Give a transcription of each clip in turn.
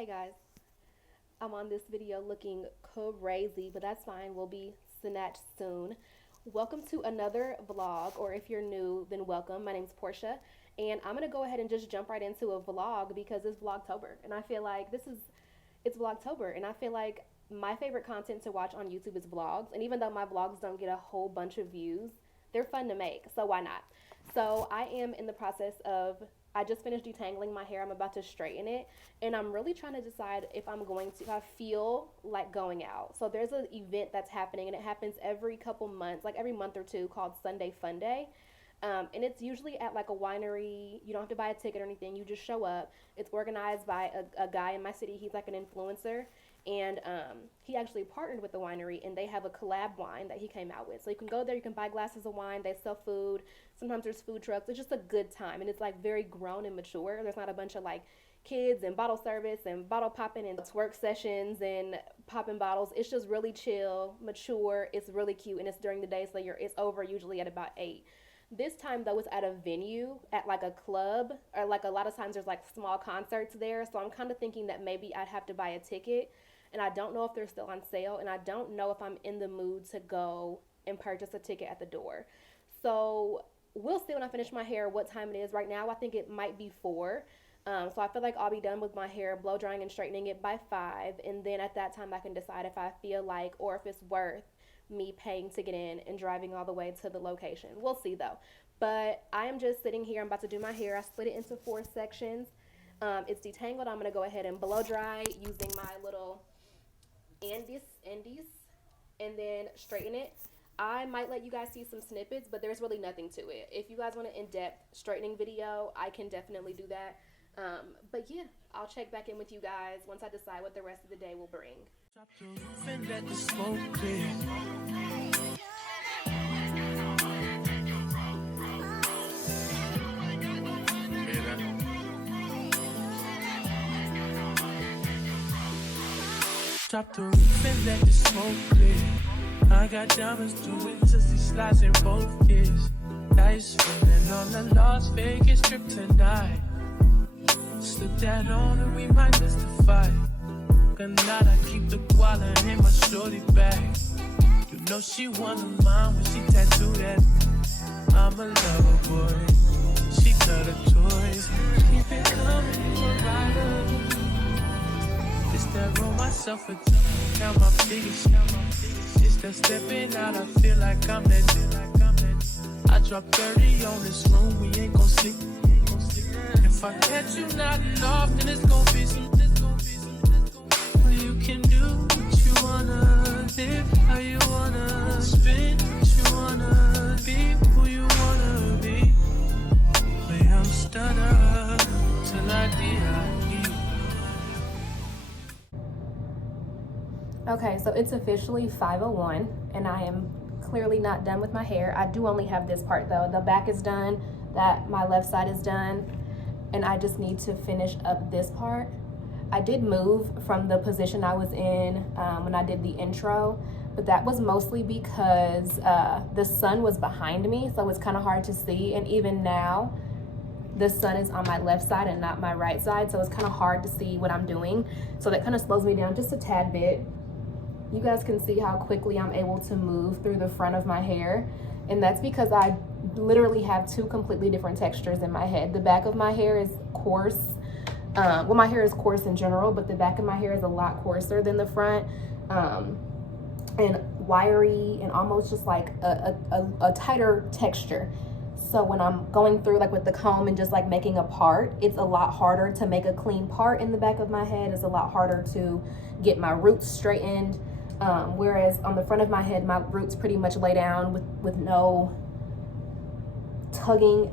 Hey guys, I'm on this video looking crazy, but that's fine. We'll be snatched soon. Welcome to another vlog, or if you're new, then welcome. My name's Portia, and I'm gonna go ahead and just jump right into a vlog because it's vlogtober, and I feel like it's vlogtober, and I feel like my favorite content to watch on YouTube is vlogs, and even though my vlogs don't get a whole bunch of views, they're fun to make, so why not? So I am in the process of, I just finished detangling my hair. I'm about to straighten it, and I'm really trying to decide if I feel like going out. So there's an event that's happening, and it happens every couple months, like every month or two, called Sunday Fun Day. And it's usually at like a winery. You don't have to buy a ticket or anything. You just show up. It's organized by a guy in my city. He's like an influencer. And he actually partnered with the winery, and they have a collab wine that he came out with. So you can go there, you can buy glasses of wine. They sell food. Sometimes there's food trucks. It's just a good time. And it's like very grown and mature. There's not a bunch of like kids and bottle service and bottle popping and twerk sessions and popping bottles. It's just really chill, mature. It's really cute. And it's during the day, so it's over usually at about 8. This time, though, it's at a venue, at like a club, or like a lot of times there's like small concerts there. So I'm kind of thinking that maybe I'd have to buy a ticket, and I don't know if they're still on sale, and I don't know if I'm in the mood to go and purchase a ticket at the door. So we'll see when I finish my hair what time it is. Right now, I think it might be 4. So I feel like I'll be done with my hair, blow drying and straightening it by 5, and then at that time I can decide if I feel like or if it's worth me paying to get in and driving all the way to the location. We'll see though. But I am just sitting here. I'm about to do my hair. I split it into 4 sections. It's detangled. I'm gonna go ahead and blow dry using my little Andes, and then straighten it. I might let you guys see some snippets, but there's really nothing to it. If you guys want an in-depth straightening video, I can definitely do that. But yeah, I'll check back in with you guys once I decide what the rest of the day will bring. Drop the roof and let the smoke clear. Drop the roof and let the smoke clear. I got diamonds doing just these slides in both ears. Dice spinning on the Las Vegas trip tonight. Slip that on and we might justify. Not I keep the koala in my shorty bag. You know she one of mine when she tattooed that. I'm a lover boy. She love the toys. Keep it coming, you a rider. Just that roll myself a count my figures. Just that stepping out, I feel like I'm that. I drop 30 on this room, we ain't gon' sleep. If I catch you nodding off, then it's gon' be some. You can do what you wanna, live how you wanna, spin what you wanna, be who you wanna be. But I'm stunner till I die. Okay, so it's officially 5:01, and I am clearly not done with my hair. I do only have this part though. The back is done, that my left side is done, and I just need to finish up this part. I did move from the position I was in when I did the intro, but that was mostly because the sun was behind me, so it's kind of hard to see. And even now, the sun is on my left side and not my right side, so it's kind of hard to see what I'm doing. So that kind of slows me down just a tad bit. You guys can see how quickly I'm able to move through the front of my hair, and that's because I literally have 2 completely different textures in my head. The back of my hair is coarse. Well, my hair is coarse in general, but the back of my hair is a lot coarser than the front, and wiry and almost just like a tighter texture. So when I'm going through like with the comb and just like making a part, it's a lot harder to make a clean part in the back of my head. It's a lot harder to get my roots straightened, whereas on the front of my head, my roots pretty much lay down with no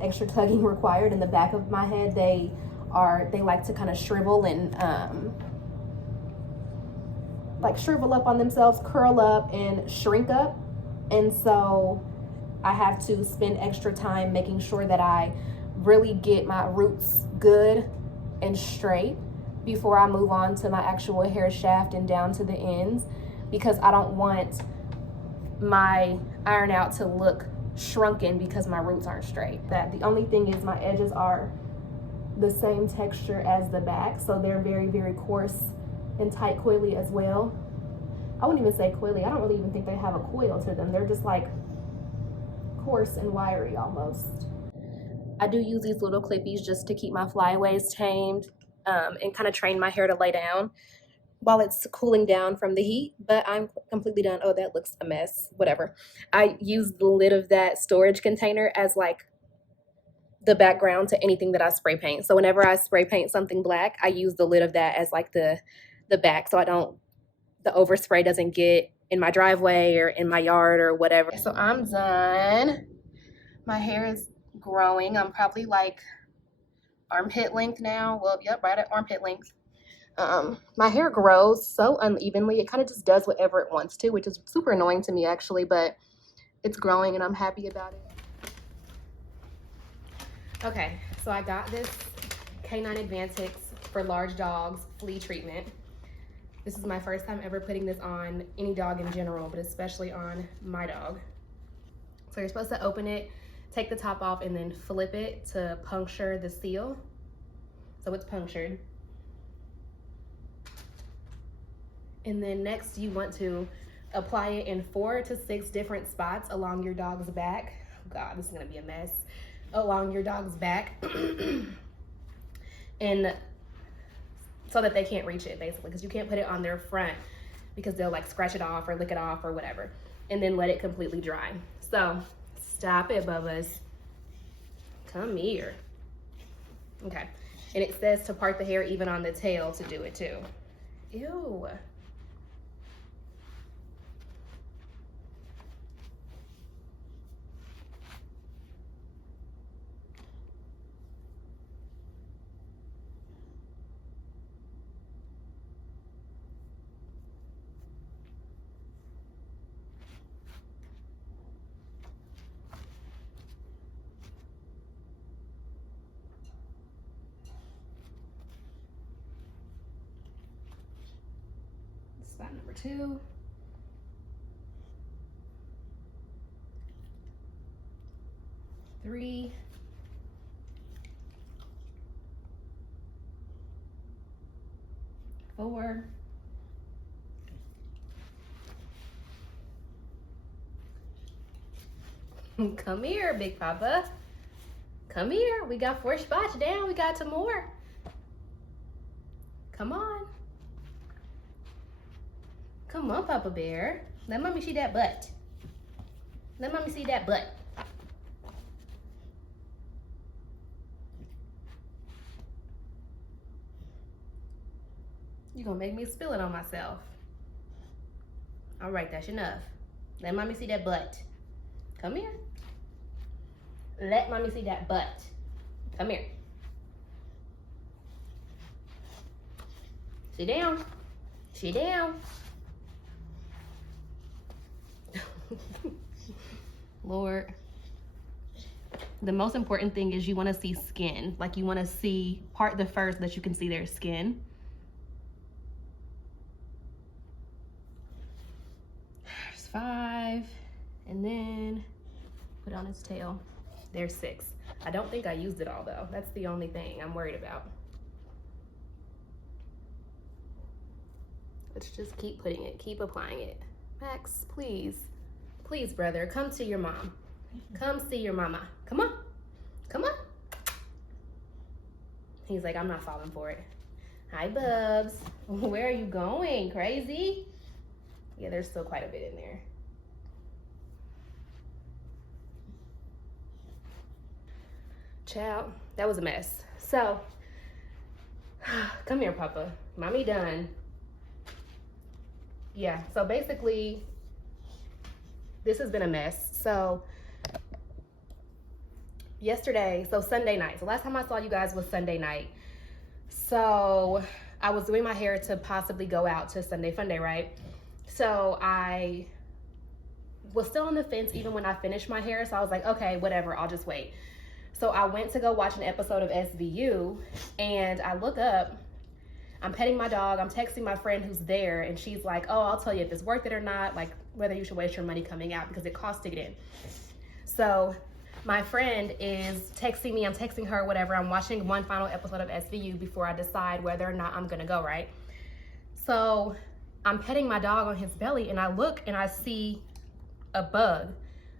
extra tugging required. In the back of my head, they like to kind of shrivel and like shrivel up on themselves, curl up and shrink up. And so I have to spend extra time making sure that I really get my roots good and straight before I move on to my actual hair shaft and down to the ends, because I don't want my iron out to look shrunken because my roots aren't straight. That the only thing is my edges are the same texture as the back, so they're very, very coarse and tight coily as well. I wouldn't even say coily. I don't really even think they have a coil to them. They're just like coarse and wiry almost. I do use these little clippies just to keep my flyaways tamed and kind of train my hair to lay down while it's cooling down from the heat, but I'm completely done. Oh, that looks a mess. Whatever. I use the lid of that storage container as like the background to anything that I spray paint. So whenever I spray paint something black, I use the lid of that as like the back, so the overspray doesn't get in my driveway or in my yard or whatever. So I'm done. My hair is growing. I'm probably like armpit length now. Well, yep, right at armpit length. My hair grows so unevenly. It kind of just does whatever it wants to, which is super annoying to me actually, but it's growing and I'm happy about it. Okay, so I got this Canine Advantix for large dogs flea treatment. This is my first time ever putting this on any dog in general, but especially on my dog. So you're supposed to open it, take the top off, and then flip it to puncture the seal. So it's punctured. And then next you want to apply it in 4 to 6 different spots along your dog's back. Oh God, this is gonna be a mess. Along your dog's back. And so that they can't reach it basically, because you can't put it on their front because they'll like scratch it off or lick it off or whatever, and then let it completely dry. So stop it, Bubbas. Come here. Okay, and it says to part the hair even on the tail to do it too. Ew. Spot number 2. Three. 4. Come here, Big Papa. Come here. We got 4 spots down. We got 2 more. Come on. Come on, Papa Bear. Let mommy see that butt. Let mommy see that butt. You're gonna make me spill it on myself. All right, that's enough. Let mommy see that butt. Come here. Let mommy see that butt. Come here. Sit down. Sit down. Lord. The most important thing is you want to see skin. Like you want to see part the fur so that you can see their skin. There's 5. And then put on his tail. There's 6. I don't think I used it all though. That's the only thing I'm worried about. Let's just keep putting it, keep applying it. Max, please. Please, brother, come to your mom. Come see your mama. Come on. Come on. He's like, I'm not falling for it. Hi, Bubs. Where are you going? Crazy? Yeah, there's still quite a bit in there. Child, that was a mess. So, come here, Papa. Mommy done. Yeah, so basically, this has been a mess. So, yesterday, so Sunday night. So last time I saw you guys was Sunday night. So, I was doing my hair to possibly go out to Sunday Funday, right? So, I was still on the fence even when I finished my hair. So, I was like, okay, whatever, I'll just wait. So I went to go watch an episode of SVU, and I look up, I'm petting my dog, I'm texting my friend who's there, and she's like, oh, I'll tell you if it's worth it or not, like whether you should waste your money coming out because it costs to get in. So my friend is texting me, I'm texting her, whatever. I'm watching one final episode of SVU before I decide whether or not I'm gonna go, right? So I'm petting my dog on his belly and I look and I see a bug,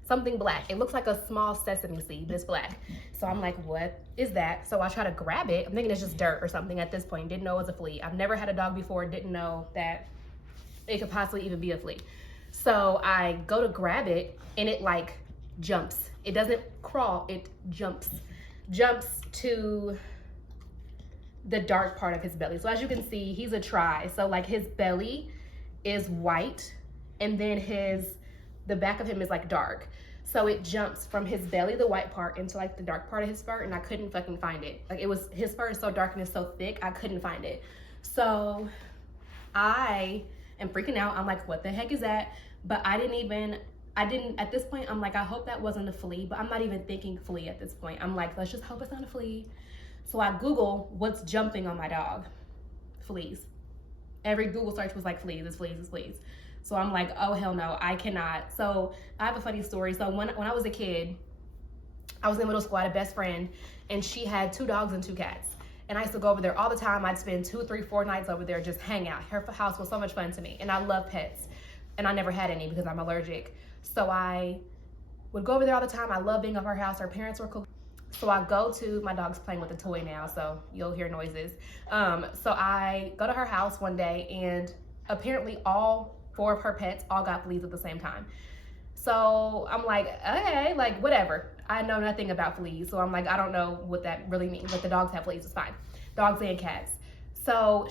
something black. It looks like a small sesame seed, but it's black. So I'm like, what is that? So I try to grab it. I'm thinking it's just dirt or something at this point. Didn't know it was a flea. I've never had a dog before, didn't know that it could possibly even be a flea. So I go to grab it and it like jumps. It doesn't crawl, it jumps to the dark part of his belly. So as you can see, he's a tri. So like his belly is white and then the back of him is like dark. So it jumps from his belly, the white part, into like the dark part of his fur, and I couldn't fucking find it. Like his fur is so dark and it's so thick, I couldn't find it. So I am freaking out. I'm like, what the heck is that? But I didn't, at this point, I'm like, I hope that wasn't a flea, but I'm not even thinking flea at this point. I'm like, let's just hope it's not a flea. So I Google what's jumping on my dog. Fleas. Every Google search was like fleas, it's fleas, it's fleas. So I'm like, oh hell no, I cannot. So I have a funny story. So when I was a kid, I was in middle school, I had a best friend, and she had 2 dogs and 2 cats. And I used to go over there all the time. I'd spend 2, 3, 4 nights over there, just hang out. Her house was so much fun to me. And I love pets. And I never had any because I'm allergic. So I would go over there all the time. I love being at her house. Her parents were cool. So I go to, my dog's playing with a toy now, so you'll hear noises. So I go to her house one day, and apparently all 4 of her pets all got fleas at the same time. So I'm like, okay, like whatever. I know nothing about fleas, so I'm like, I don't know what that really means. Like the dogs have fleas, it's fine. Dogs and cats. So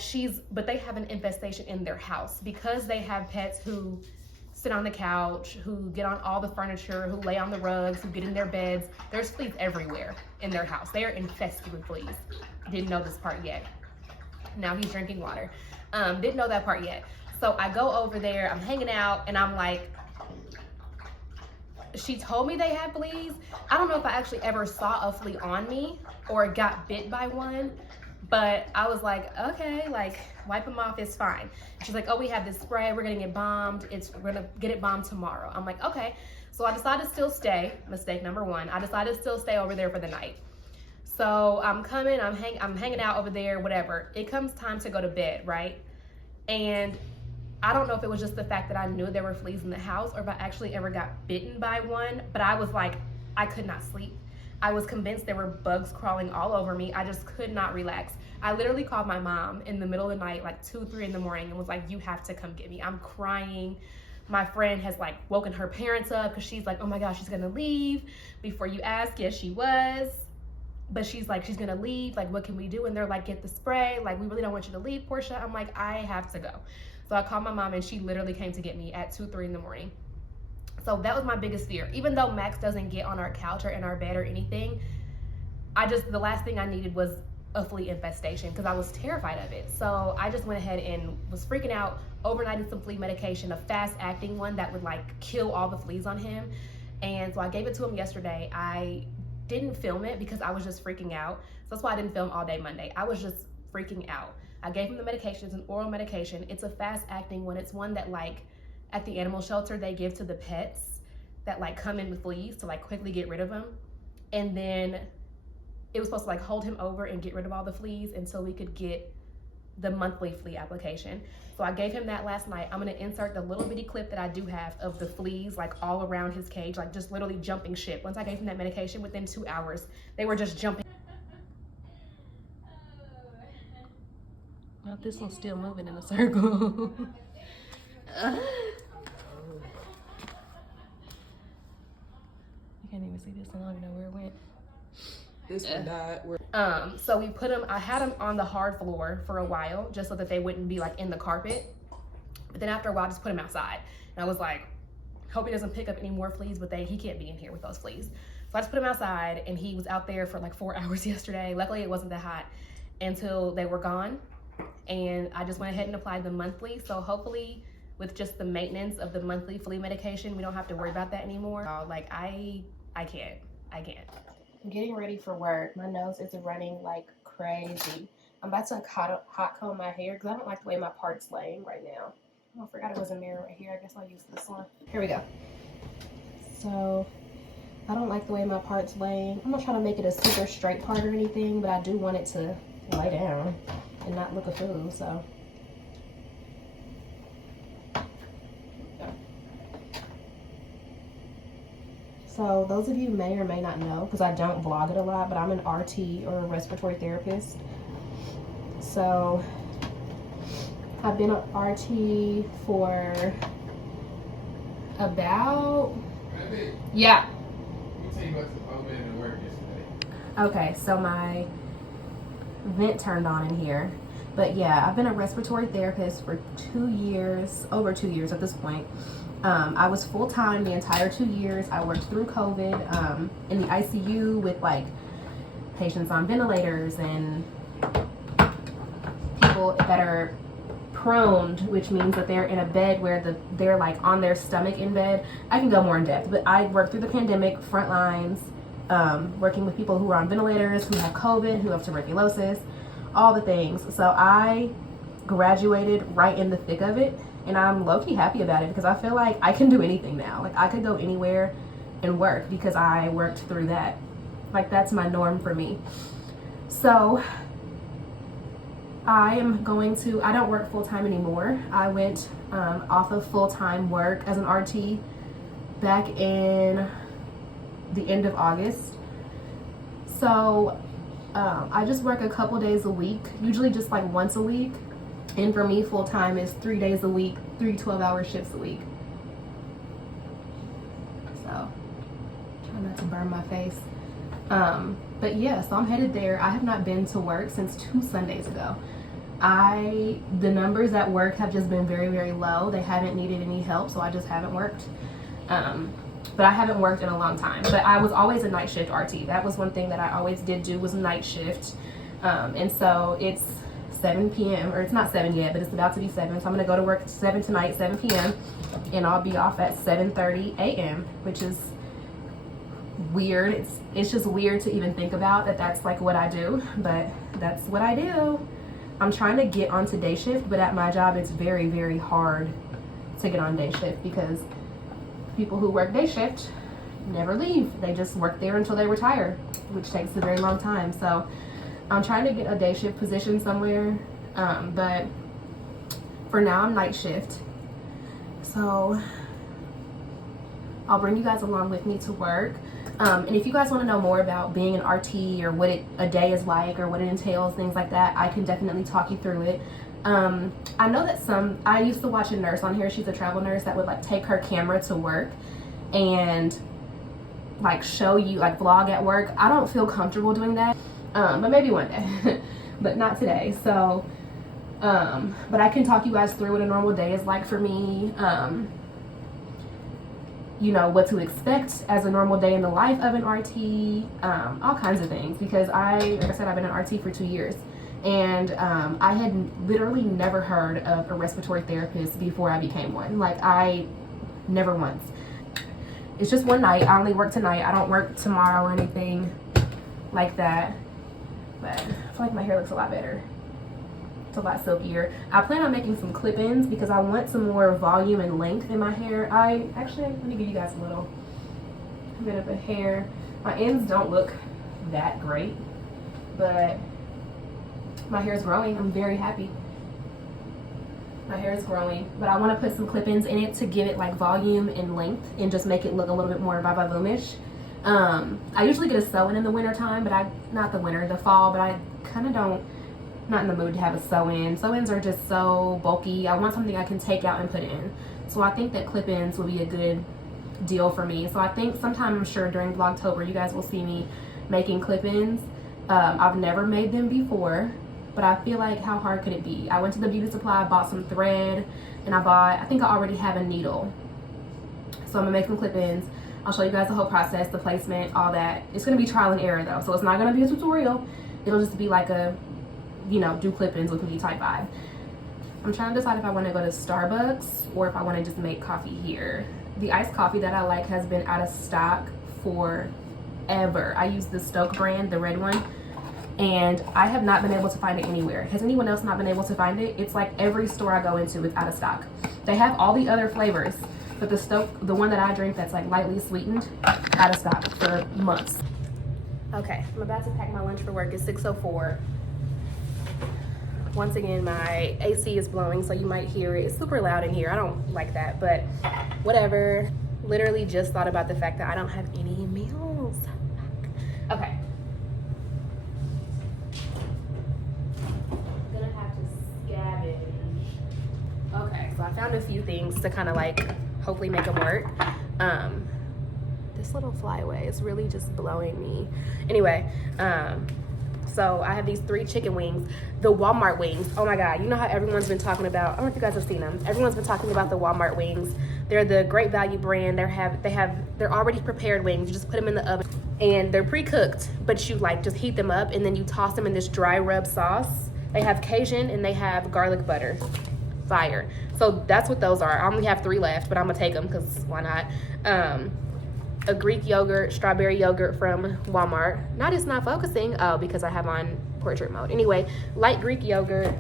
but they have an infestation in their house because they have pets who sit on the couch, who get on all the furniture, who lay on the rugs, who get in their beds. There's fleas everywhere in their house. They are infested with fleas. Didn't know this part yet. Now he's drinking water. Didn't know that part yet. So I go over there, I'm hanging out, and I'm like, she told me they had fleas. I don't know if I actually ever saw a flea on me or got bit by one, but I was like, okay, like wipe them off, it's fine. She's like, oh, we have this spray, we're gonna get bombed. We're gonna get it bombed tomorrow. I'm like, okay. So I decided to still stay, mistake number 1. I decided to still stay over there for the night. So I'm coming, I'm hanging out over there, whatever. It comes time to go to bed, right? And I don't know if it was just the fact that I knew there were fleas in the house or if I actually ever got bitten by one, but I was like, I could not sleep. I was convinced there were bugs crawling all over me. I just could not relax. I literally called my mom in the middle of the night, like 2, 3 in the morning, and was like, you have to come get me. I'm crying. My friend has like woken her parents up because she's like, oh my gosh, she's gonna leave. Before you ask, yes, she was. But she's like, she's gonna leave. Like, what can we do? And they're like, get the spray. Like, we really don't want you to leave, Portia. I'm like, I have to go. So I called my mom and she literally came to get me at 2, 3 in the morning. So that was my biggest fear. Even though Max doesn't get on our couch or in our bed or anything, the last thing I needed was a flea infestation because I was terrified of it. So I just went ahead and was freaking out, overnighted some flea medication, a fast acting one that would like kill all the fleas on him. And so I gave it to him yesterday. I didn't film it because I was just freaking out. So that's why I didn't film all day Monday. I was just freaking out. I gave him the medication. It's an oral medication. It's a fast acting one. It's one that like at the animal shelter they give to the pets that like come in with fleas to like quickly get rid of them. And then it was supposed to like hold him over and get rid of all the fleas until we could get the monthly flea application. So I gave him that last night. I'm gonna insert the little bitty clip that I do have of the fleas like all around his cage, like just literally jumping ship. Once I gave him that medication, within 2 hours, they were just jumping. Well, this one's still moving in a circle. You can't even see this one. I don't even know where it went. This one died. So we put them, I had them on the hard floor for a while just so that they wouldn't be like in the carpet. But then after a while, I just put them outside. And I was like, hope he doesn't pick up any more fleas, but he can't be in here with those fleas. So I just put him outside and he was out there for like 4 hours yesterday. Luckily it wasn't that hot until they were gone. And I just went ahead and applied them monthly. So hopefully with just the maintenance of the monthly flea medication, we don't have to worry about that anymore. Like I can't. I'm getting ready for work. My nose is running like crazy. I'm about to hot comb my hair because I don't like the way my part's laying right now. Oh, I forgot it was a mirror right here. I guess I'll use this one. Here we go. So I don't like the way my part's laying. I'm not trying to make it a super straight part or anything, but I do want it to lay down and not look a fool, so. So those of you may or may not know, because I don't vlog it a lot, but I'm an RT or a respiratory therapist. So I've been an RT for about, yeah. Okay, so my vent turned on in here. But yeah, I've been a respiratory therapist for 2 years, over 2 years at this point. I was full-time the entire 2 years. I worked through COVID in the ICU with like patients on ventilators and people that are prone, which means that they're in a bed where they're like on their stomach in bed. I can go more in depth, but I worked through the pandemic, front lines, working with people who are on ventilators, who have COVID, who have tuberculosis, all the things. So I graduated right in the thick of it, and I'm low-key happy about it because I feel like I can do anything now. Like I could go anywhere and work because I worked through that. Like that's my norm for me. So I don't work full-time anymore. I went off of full-time work as an RT back in the end of August. So I just work a couple days a week, usually just like once a week. And for me, full-time is 3 days a week, 3 12-hour shifts a week. So try not to burn my face. But yeah, so I'm headed there. I have not been to work since 2 Sundays ago. The numbers at work have just been very, very low. They haven't needed any help, so I just haven't worked. But I haven't worked in a long time. But I was always a night shift RT. That was one thing that I always did do was night shift. And so it's 7 p.m. or it's not 7 yet, but it's about to be 7. So I'm going to go to work at 7 tonight, 7 p.m. And I'll be off at 7:30 a.m., which is weird. It's just weird to even think about that that's like what I do, but that's what I do. I'm trying to get onto day shift, but at my job it's very, very hard to get on day shift because people who work day shift never leave. They just work there until they retire, which takes a very long time. So I'm trying to get a day shift position somewhere, but for now I'm night shift. So I'll bring you guys along with me to work. And if you guys want to know more about being an RT or what a day is like or what it entails, things like that, I can definitely talk you through it. I know that I used to watch a nurse on here, she's a travel nurse, that would like take her camera to work and like show you, like vlog at work. I don't feel comfortable doing that, but maybe one day, but not today. So, but I can talk you guys through what a normal day is like for me. You know, what to expect as a normal day in the life of an RT, all kinds of things, because like I said, I've been an RT for 2 years, and I had literally never heard of a respiratory therapist before I became one. Like, I never once. It's just one night. I only work tonight. I don't work tomorrow or anything like that, but I feel like my hair looks a lot better. It's a lot silkier. I plan on making some clip-ins because I want some more volume and length in my hair. Let me give you guys a bit of a hair. My ends don't look that great, but my hair is growing. I'm very happy. My hair is growing, but I want to put some clip-ins in it to give it like volume and length and just make it look a little bit more vavavoom-ish. I usually get a sew-in the winter time, but not the winter, the fall, but I kind of not in the mood to have a sew-in. Sew-ins are just so bulky. I want something I can take out and put in. So I think that clip-ins will be a good deal for me. So I think sometime, I'm sure during vlogtober, you guys will see me making clip-ins. I've never made them before, but I feel like how hard could it be? I went to the beauty supply, bought some thread, and I think I already have a needle. So I'm gonna make some clip-ins. I'll show you guys the whole process, the placement, all that. It's gonna be trial and error though, so it's not gonna be a tutorial. It'll just be like a, do clip-ins with me type vibe. I'm trying to decide if I want to go to Starbucks or if I want to just make coffee here. The iced coffee that I like has been out of stock forever. I use the Stoke brand, the red one, and I have not been able to find it anywhere. Has anyone else not been able to find it? It's like every store I go into is out of stock. They have all the other flavors, But the one that I drink that's like lightly sweetened, out of stock for months. Okay, I'm about to pack my lunch for work. It's 6:04. Once again, my AC is blowing, so you might hear it. It's super loud in here. I don't like that, but whatever. Literally just thought about the fact that I don't have any meals. Okay. I'm gonna have to scavenge. Okay, so I found a few things to kind of like hopefully make them work. This little flyaway is really just blowing me. Anyway, so I have these 3 chicken wings, the Walmart wings. Oh my God, you know how everyone's been talking about, I don't know if you guys have seen them. Everyone's been talking about the Walmart wings. They're the Great Value brand. They're already prepared wings. You just put them in the oven and they're pre-cooked, but you like just heat them up and then you toss them in this dry rub sauce. They have Cajun and they have garlic butter. Fire. So that's what those are. I only have 3 left, but I'm gonna take them because why not? A Greek yogurt, strawberry yogurt from Walmart. It's not focusing. Oh, because I have on portrait mode. Anyway, light Greek yogurt.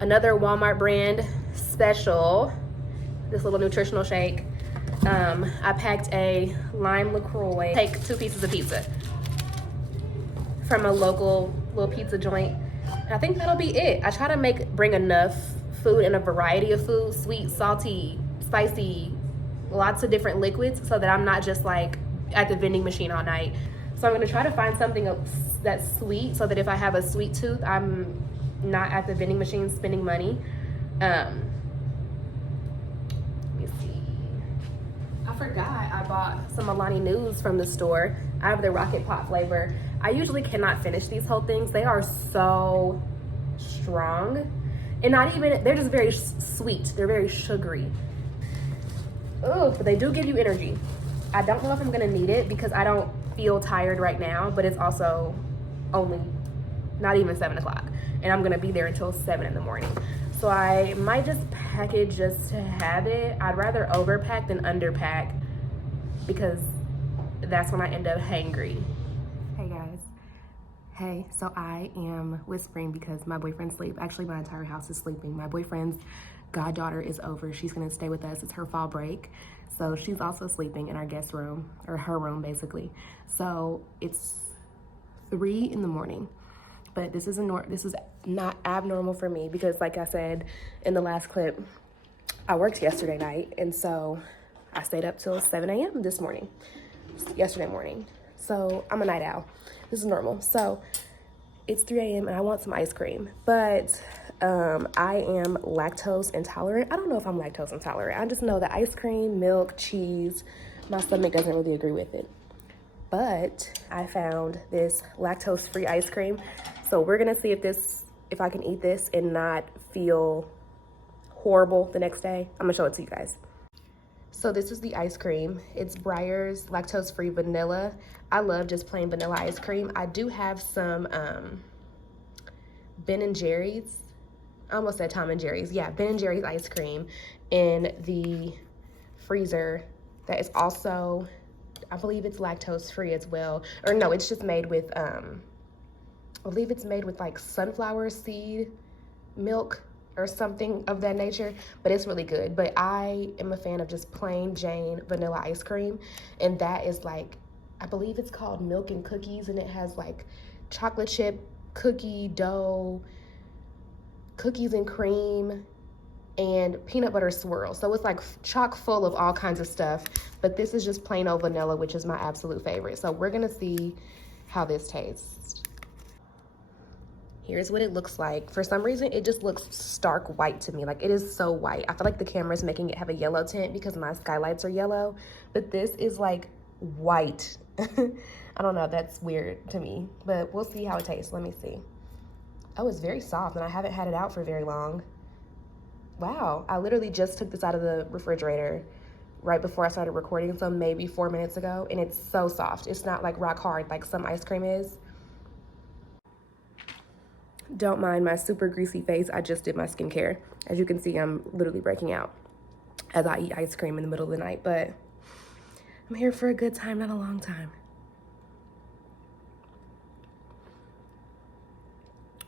Another Walmart brand special, this little nutritional shake. I packed a lime LaCroix. Take 2 pieces of pizza from a local little pizza joint. And I think that'll be it. I try to bring enough food and a variety of food, sweet, salty, spicy, lots of different liquids, so that I'm not just like at the vending machine all night. So I'm gonna try to find something that's sweet, so that if I have a sweet tooth, I'm not at the vending machine spending money. Let me see. I forgot I bought some Alani News from the store. I have the Rocket Pot flavor. I usually cannot finish these whole things. They are so strong, and they're just very sweet. They're very sugary. Oh, but they do give you energy. I don't know if I'm gonna need it because I don't feel tired right now, but it's also only not even 7 o'clock and I'm gonna be there until 7 in the morning. So I might just pack it just to have it. I'd rather overpack than underpack because that's when I end up hangry. Hey guys. Hey, so I am whispering because my boyfriend's asleep. Actually, my entire house is sleeping. My boyfriend's goddaughter is over. She's gonna stay with us. It's her fall break. So she's also sleeping in our guest room, or her room basically. So it's 3 in the morning. But this is not abnormal for me because like I said in the last clip, I worked yesterday night and so I stayed up till 7 a.m. yesterday morning. So I'm a night owl. This is normal. So it's 3 a.m. and I want some ice cream, but I am lactose intolerant. I don't know if I'm lactose intolerant. I just know that ice cream, milk, cheese, my stomach doesn't really agree with it. But I found this lactose-free ice cream. So we're gonna see if I can eat this and not feel horrible the next day. I'm gonna show it to you guys. So this is the ice cream. It's Breyer's lactose-free vanilla. I love just plain vanilla ice cream. I do have some Ben & Jerry's. I almost said Tom & Jerry's. Yeah, Ben & Jerry's ice cream in the freezer that is also, I believe it's lactose-free as well. Or no, it's just made with, I believe it's made with like sunflower seed milk or something of that nature, but it's really good. But I am a fan of just plain Jane vanilla ice cream, and that is like, I believe it's called Milk and Cookies, and it has like chocolate chip cookie dough, cookies and cream, and peanut butter swirl. So it's like chock full of all kinds of stuff, but this is just plain old vanilla, which is my absolute favorite. So we're gonna see how this tastes. Here's what it looks like. For some reason, it just looks stark white to me. Like, it is so white. I feel like the camera's making it have a yellow tint because my skylights are yellow, but this is like white. I don't know, that's weird to me, but we'll see how it tastes. Let me see. Oh, it's very soft, and I haven't had it out for very long. Wow, I literally just took this out of the refrigerator right before I started recording, so maybe 4 minutes ago, and it's so soft. It's not like rock hard like some ice cream is. Don't mind my super greasy face. I just did my skincare. As you can see, I'm literally breaking out as I eat ice cream in the middle of the night, but I'm here for a good time, not a long time.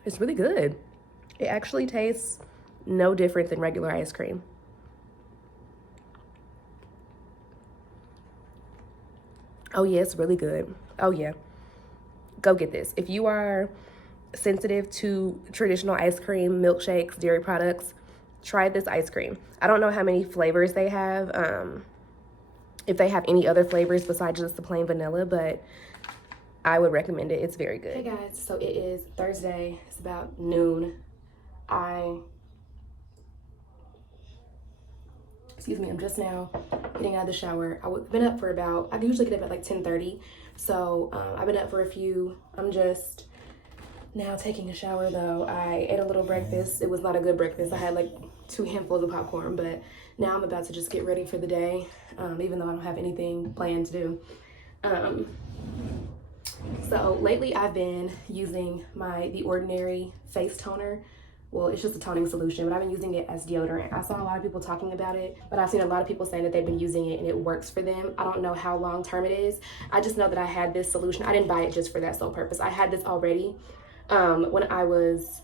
It's really good. It actually tastes no different than regular ice cream. Oh yeah, it's really good. Oh yeah, go get this. If you are sensitive to traditional ice cream, milkshakes, dairy products, try this ice cream. I don't know how many flavors they have, if they have any other flavors besides just the plain vanilla, but I would recommend it. It's very good. Hey guys, so it is Thursday. It's about noon. I'm just now getting out of the shower. I've been up for about, I usually get up at like 10:30. So I've been up for a few. I'm just now taking a shower though. I ate a little breakfast. It was not a good breakfast. I had like 2 handfuls of popcorn, but now I'm about to just get ready for the day, even though I don't have anything planned to do. So lately I've been using the Ordinary face toner. Well, it's just a toning solution, but I've been using it as deodorant. I saw a lot of people talking about it, but I've seen a lot of people saying that they've been using it and it works for them. I don't know how long term it is. I just know that I had this solution. I didn't buy it just for that sole purpose. I had this already when I was,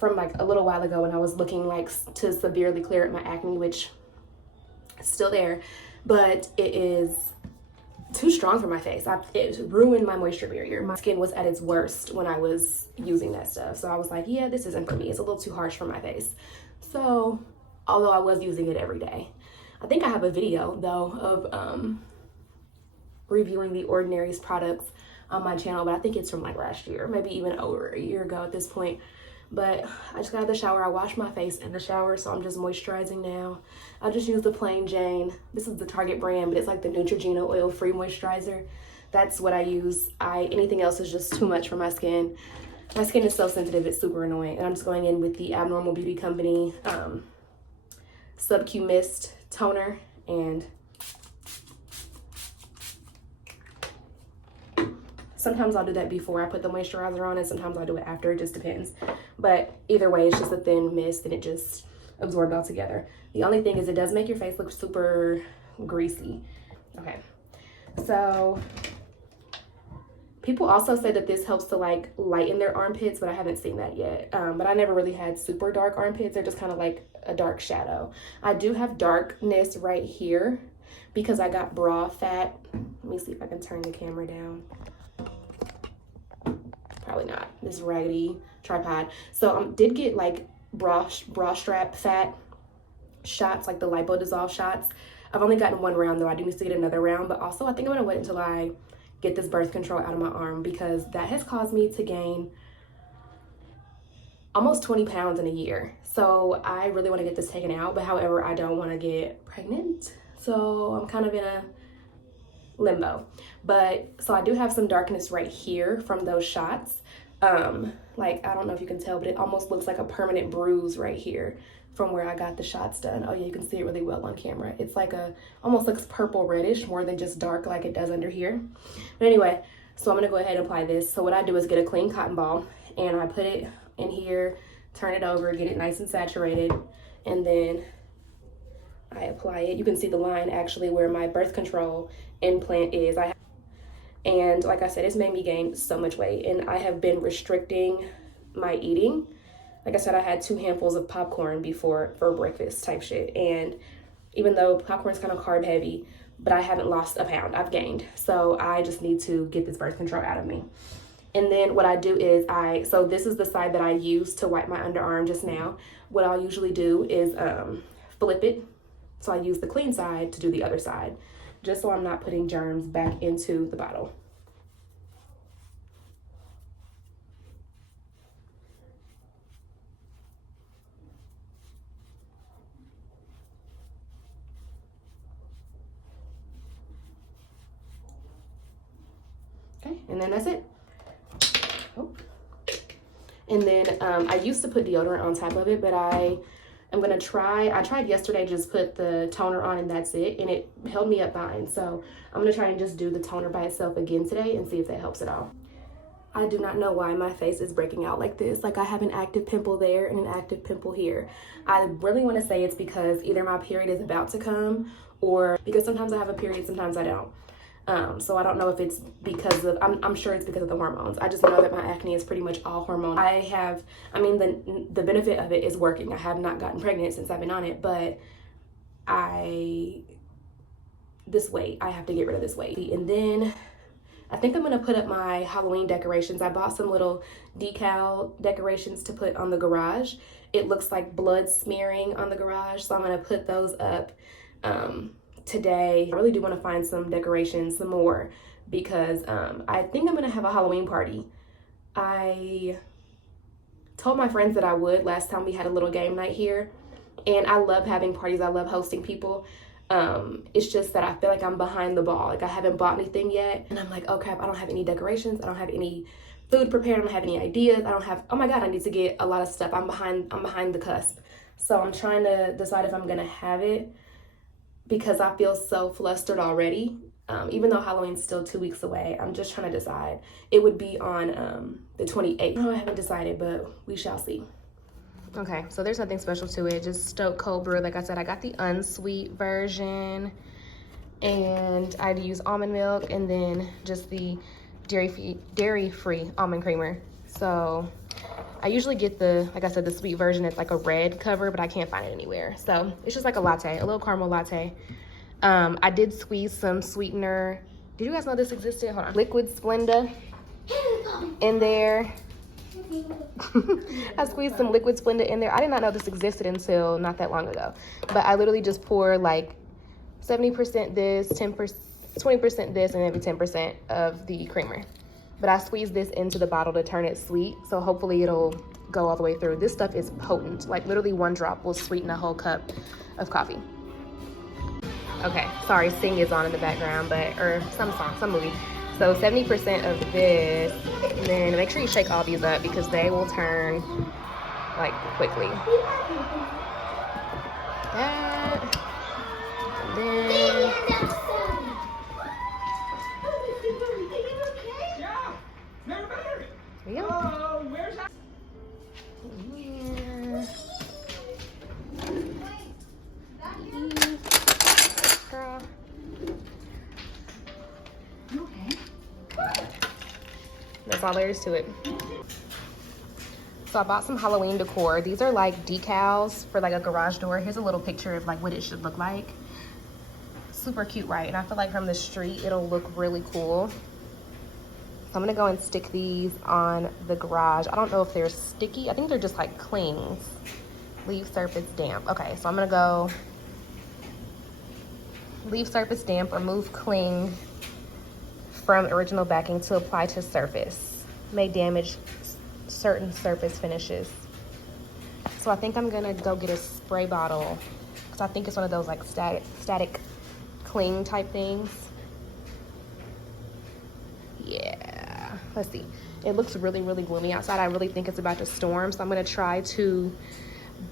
from like a little while ago, when I was looking like to severely clear up my acne, which is still there, but it is too strong for my face. It ruined my moisture barrier. My skin was at its worst when I was using that stuff. So I was like, yeah, this isn't for me. It's a little too harsh for my face. So, although I was using it every day. I think I have a video though of reviewing the Ordinary's products on my channel, but I think it's from like last year, maybe even over a year ago at this point. But I just got out of the shower. I washed my face in the shower, so I'm just moisturizing now. I just used the plain Jane. This is the Target brand, but it's like the Neutrogena oil-free moisturizer. That's what I use. Anything else is just too much for my skin. My skin is so sensitive, it's super annoying. And I'm just going in with the Abnormal Beauty Company Sub-Q Mist Toner, and sometimes I'll do that before I put the moisturizer on, and sometimes I'll do it after. It just depends. But either way, it's just a thin mist and it just absorbs all together. The only thing is it does make your face look super greasy. Okay, so people also say that this helps to like lighten their armpits, but I haven't seen that yet. But I never really had super dark armpits. They're just kind of like a dark shadow. I do have darkness right here because I got bra fat. Let me see if I can turn the camera down. Probably not, this raggedy tripod. So did get like bra strap fat shots, like the lipo-dissolve shots. I've only gotten 1 round though. I do need to get another round, but also I think I'm gonna wait until I get this birth control out of my arm, because that has caused me to gain almost 20 pounds in a year. So I really want to get this taken out, but however, I don't want to get pregnant. So I'm kind of in a limbo. But so I do have some darkness right here from those shots. Like, I don't know if you can tell, but it almost looks like a permanent bruise right here from where I got the shots done. Oh yeah, you can see it really well on camera. It's like almost looks purple reddish more than just dark like it does under here. But anyway, so I'm gonna go ahead and apply this. So what I do is get a clean cotton ball and I put it in here, turn it over, get it nice and saturated, and then I apply it. You can see the line actually where my birth control implant is. And like I said, it's made me gain so much weight, and I have been restricting my eating. Like I said, I had 2 handfuls of popcorn before for breakfast type shit. And even though popcorn's kind of carb heavy, but I haven't lost a pound, I've gained. So I just need to get this birth control out of me. And then what I do is so this is the side that I use to wipe my underarm just now. What I'll usually do is flip it. So I use the clean side to do the other side, just so I'm not putting germs back into the bottle. Okay, and then that's it. Oh. And then I used to put deodorant on top of it, but I tried yesterday to just put the toner on and that's it, and it held me up fine. So I'm gonna try and just do the toner by itself again today and see if that helps at all. I do not know why my face is breaking out like this. Like, I have an active pimple there and an active pimple here. I really want to say it's because either my period is about to come, or because sometimes I have a period, sometimes I don't. So I don't know if it's because of, I'm sure it's because of the hormones. I just know that my acne is pretty much all hormonal. The benefit of it is working. I have not gotten pregnant since I've been on it, but I this weight. I have to get rid of this weight. And then I think I'm gonna put up my Halloween decorations. I bought some little decal decorations to put on the garage. It looks like blood smearing on the garage, so I'm gonna put those up today. I really do wanna find some decorations, some more, because I think I'm gonna have a Halloween party. I told my friends that I would last time we had a little game night here, and I love having parties. I love hosting people. It's just that I feel like I'm behind the ball. Like I haven't bought anything yet. And I'm like, oh crap, I don't have any decorations. I don't have any food prepared. I don't have any ideas. I don't have, oh my God, I need to get a lot of stuff. I'm behind the cusp. So I'm trying to decide if I'm gonna have it, because I feel so flustered already. Even though Halloween's still 2 weeks away, I'm just trying to decide. It would be on the 28th. Oh, I haven't decided, but we shall see. Okay, so there's nothing special to it, just stoked cold brew. Like I said, I got the unsweet version, and I'd use almond milk, and then just the dairy-free almond creamer. So I usually get the, like I said, the sweet version. It's like a red cover, but I can't find it anywhere. So it's just like a latte, a little caramel latte. I did squeeze some sweetener. Did you guys know this existed? Hold on. Liquid Splenda in there. I squeezed some liquid Splenda in there. I did not know this existed until not that long ago. But I literally just pour like 70% this, 10%, 20% this, and maybe 10% of the creamer. But I squeezed this into the bottle to turn it sweet. So hopefully it'll go all the way through. This stuff is potent. Like literally one drop will sweeten a whole cup of coffee. Okay, sorry, Sing is on in the background, or some song, some movie. So 70% of this, and then make sure you shake all these up because they will turn like quickly. That, and then, there you go. Girl. That's all there is to it. So I bought some Halloween decor. These are like decals for like a garage door. Here's a little picture of like what it should look like. Super cute, right? And I feel like from the street it'll look really cool. So I'm gonna go and stick these on the garage. I don't know if they're sticky. I think they're just like clings. Leave surface damp. Okay, so I'm gonna go leave surface damp, remove cling from original backing to apply to surface. May damage certain surface finishes. So I think I'm gonna go get a spray bottle, because I think it's one of those like static cling type things. Yeah, let's see. It looks really, really gloomy outside. I really think it's about to storm, so I'm gonna try to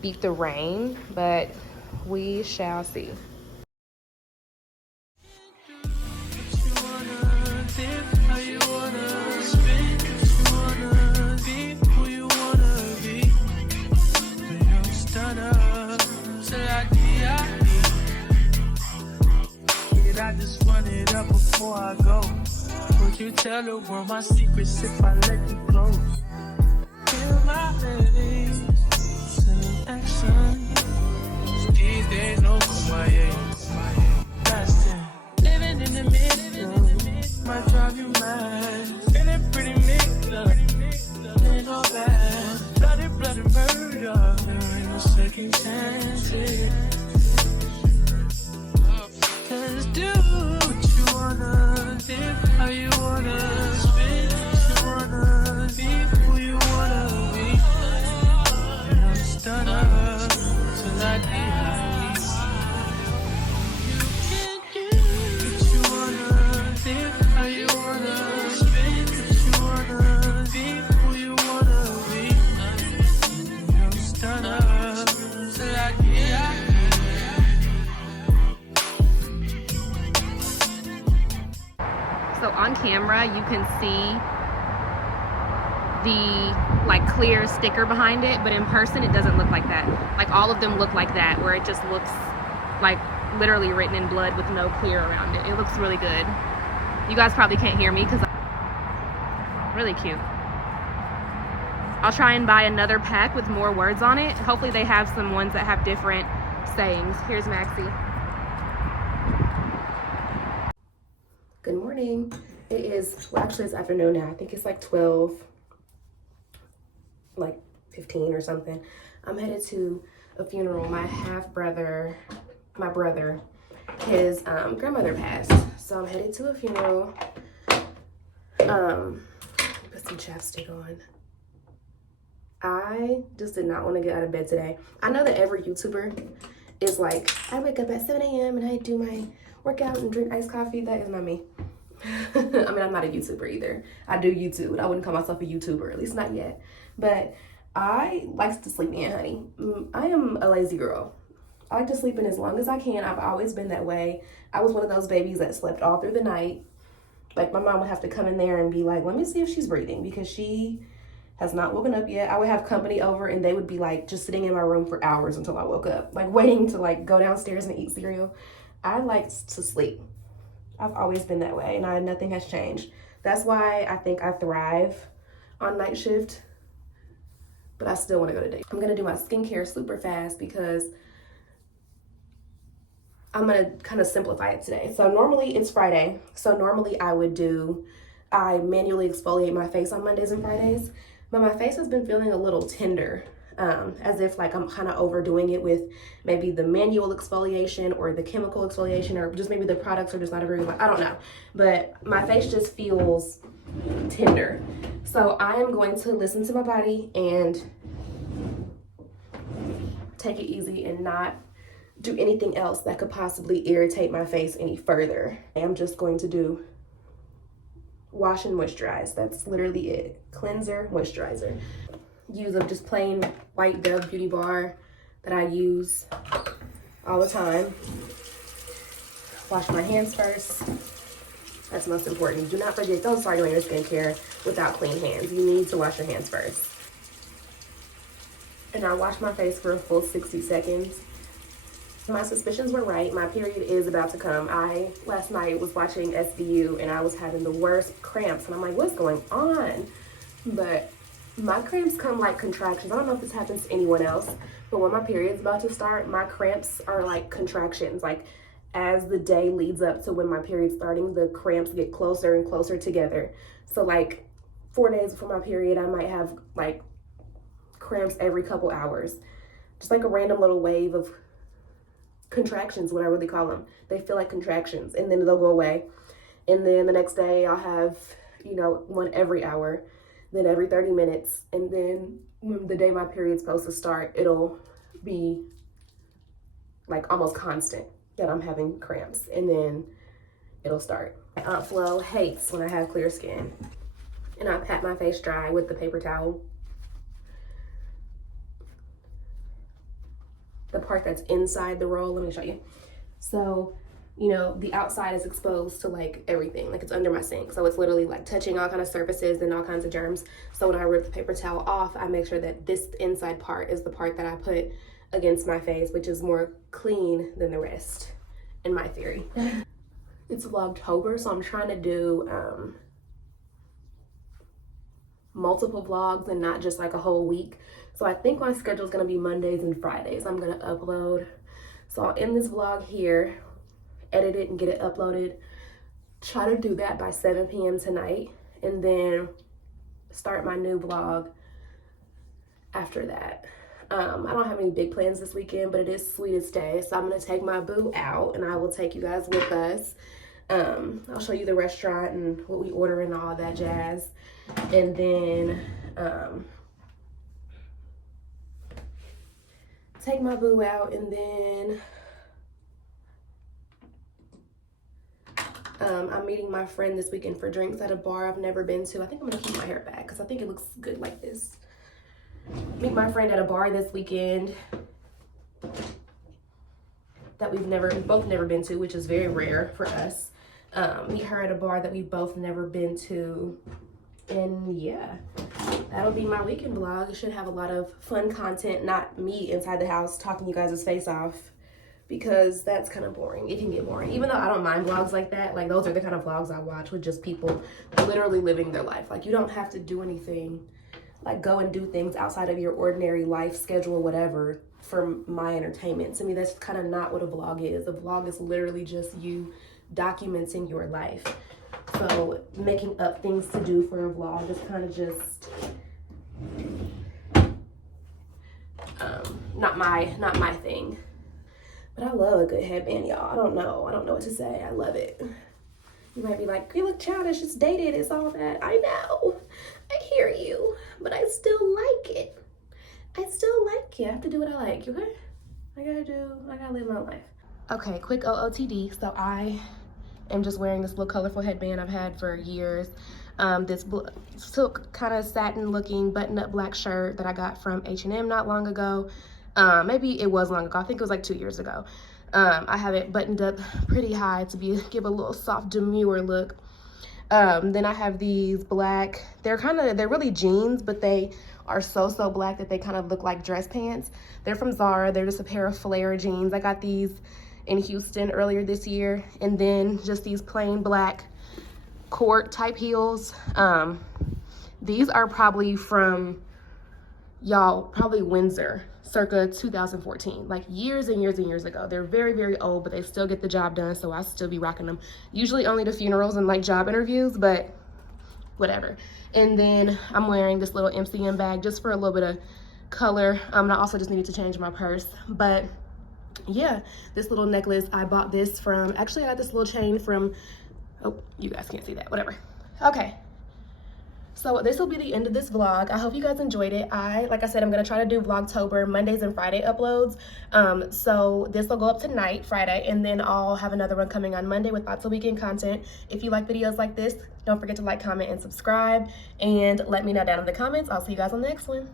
beat the rain, but we shall see. I just run it up before I go. Would you tell the world my secrets if I let you close? Feel my legs in action. These days no quiet. Lasting, living in the middle. Might drive you mad. Feeling pretty mixed up. Ain't all bad. Bloody murder. There ain't no second chances. Just do what you wanna, live how you wanna, spin what you wanna, be who you wanna be. And I'm stunner till I die. You can do what you wanna, live how you wanna, spin what you wanna, be who you wanna be. And I'm stunner till I die. So on camera, you can see the like clear sticker behind it, but in person, it doesn't look like that. Like all of them look like that, where it just looks like literally written in blood with no clear around it. It looks really good. You guys probably can't hear me because I'm really cute. I'll try and buy another pack with more words on it. Hopefully they have some ones that have different sayings. Here's Maxie. morning. It is, well, actually it's afternoon now. I think it's like 12, like 15 or something. I'm headed to a funeral. My brother, his grandmother passed. So I'm headed to a funeral. Put some chapstick on. I just did not want to get out of bed today. I know that every YouTuber is like, I wake up at 7 a.m. and I do my workout and drink iced coffee. That is not me. I mean, I'm not a YouTuber either. I do YouTube, but I wouldn't call myself a YouTuber, at least not yet. But I like to sleep in, honey. I am a lazy girl. I like to sleep in as long as I can. I've always been that way. I was one of those babies that slept all through the night. Like, my mom would have to come in there and be like, let me see if she's breathing, because she has not woken up yet. I would have company over and they would be like just sitting in my room for hours until I woke up, like waiting to like go downstairs and eat cereal. I like to sleep. I've always been that way, and nothing has changed. That's why I think I thrive on night shift, but I still want to go to day. I'm going to do my skincare super fast because I'm going to kind of simplify it today. So normally it's Friday. So normally I manually exfoliate my face on Mondays and Fridays, but my face has been feeling a little tender. As if like I'm kind of overdoing it with maybe the manual exfoliation or the chemical exfoliation, or just maybe the products are just not agreeing. I don't know, but my face just feels tender. So I am going to listen to my body and take it easy and not do anything else that could possibly irritate my face any further. I'm just going to do wash and moisturize. That's literally it. Cleanser, moisturizer. Use a just plain white Dove Beauty Bar that I use all the time. Wash my hands first. That's most important. Do not forget, don't start doing your skincare without clean hands. You need to wash your hands first. And I wash my face for a full 60 seconds. My suspicions were right. My period is about to come. Last night was watching SVU and I was having the worst cramps. And I'm like, what's going on? But my cramps come like contractions. I don't know if this happens to anyone else, but when my period's about to start, my cramps are like contractions. Like as the day leads up to when my period's starting, the cramps get closer and closer together. So like 4 days before my period, I might have like cramps every couple hours. Just like a random little wave of contractions, what I really call them. They feel like contractions and then they'll go away. And then the next day I'll have, one every hour, then every 30 minutes. And then the day my period's supposed to start, it'll be like almost constant that I'm having cramps, and then it'll start. Aunt Flo hates when I have clear skin, and I pat my face dry with the paper towel. The part that's inside the roll, let me show you. So, the outside is exposed to like everything, like it's under my sink. So it's literally like touching all kind of surfaces and all kinds of germs. So when I rip the paper towel off, I make sure that this inside part is the part that I put against my face, which is more clean than the rest, in my theory. It's vlogtober, so I'm trying to do multiple vlogs and not just like a whole week. So I think my schedule is going to be Mondays and Fridays. I'm going to upload. So I'll end this vlog here, edit it and get it uploaded. Try to do that by 7 p.m. tonight, and then start my new vlog after that. I don't have any big plans this weekend, but it is Sweetest Day, so I'm going to take my boo out and I will take you guys with us. I'll show you the restaurant and what we order and all that jazz. And then take my boo out, and then I'm meeting my friend this weekend for drinks at a bar I've never been to. I think I'm gonna keep my hair back because I think it looks good like this. Meet my friend at a bar this weekend that we've both never been to, which is very rare for us. Meet her at a bar that we've both never been to. And yeah, that'll be my weekend vlog. It should have a lot of fun content, not me inside the house talking you guys' face off, because that's kind of boring. It can get boring. Even though I don't mind vlogs like that, like those are the kind of vlogs I watch with just people literally living their life. Like you don't have to do anything, like go and do things outside of your ordinary life schedule or whatever for my entertainment. To me, that's kind of not what a vlog is. A vlog is literally just you documenting your life. So making up things to do for a vlog is kind of just not my thing. But I love a good headband, y'all. I don't know what to say. I love it. You might be like, you look childish, it's dated, it's all that. I know, I hear you, but I still like it. I still like it. I have to do what I like, okay? I gotta live my life. Okay, quick OOTD. So I am just wearing this little colorful headband I've had for years. This silk kind of satin looking button-up black shirt that I got from H&M not long ago. Maybe it was long ago. I think it was like 2 years ago. I have it buttoned up pretty high to give a little soft demure look. Then I have these black, they're really jeans, but they are so black that they kind of look like dress pants. They're from Zara. They're just a pair of flare jeans. I got these in Houston earlier this year. And then just these plain black court type heels. These are probably from, y'all, probably Windsor, circa 2014, like years and years ago. They're very old, but they still get the job done, so I still be rocking them. Usually only to funerals and like job interviews, but whatever. And then I'm wearing this little MCM bag just for a little bit of color. And I also just needed to change my purse. But yeah, this little necklace, I bought this from, actually I got this little chain from, oh, you guys can't see that, whatever. Okay. So this will be the end of this vlog. I hope you guys enjoyed it. Like I said, I'm gonna try to do vlogtober Mondays and Friday uploads. So this will go up tonight, Friday, and then I'll have another one coming on Monday with lots of weekend content. If you like videos like this, don't forget to like, comment, and subscribe, and let me know down in the comments. I'll see you guys on the next one.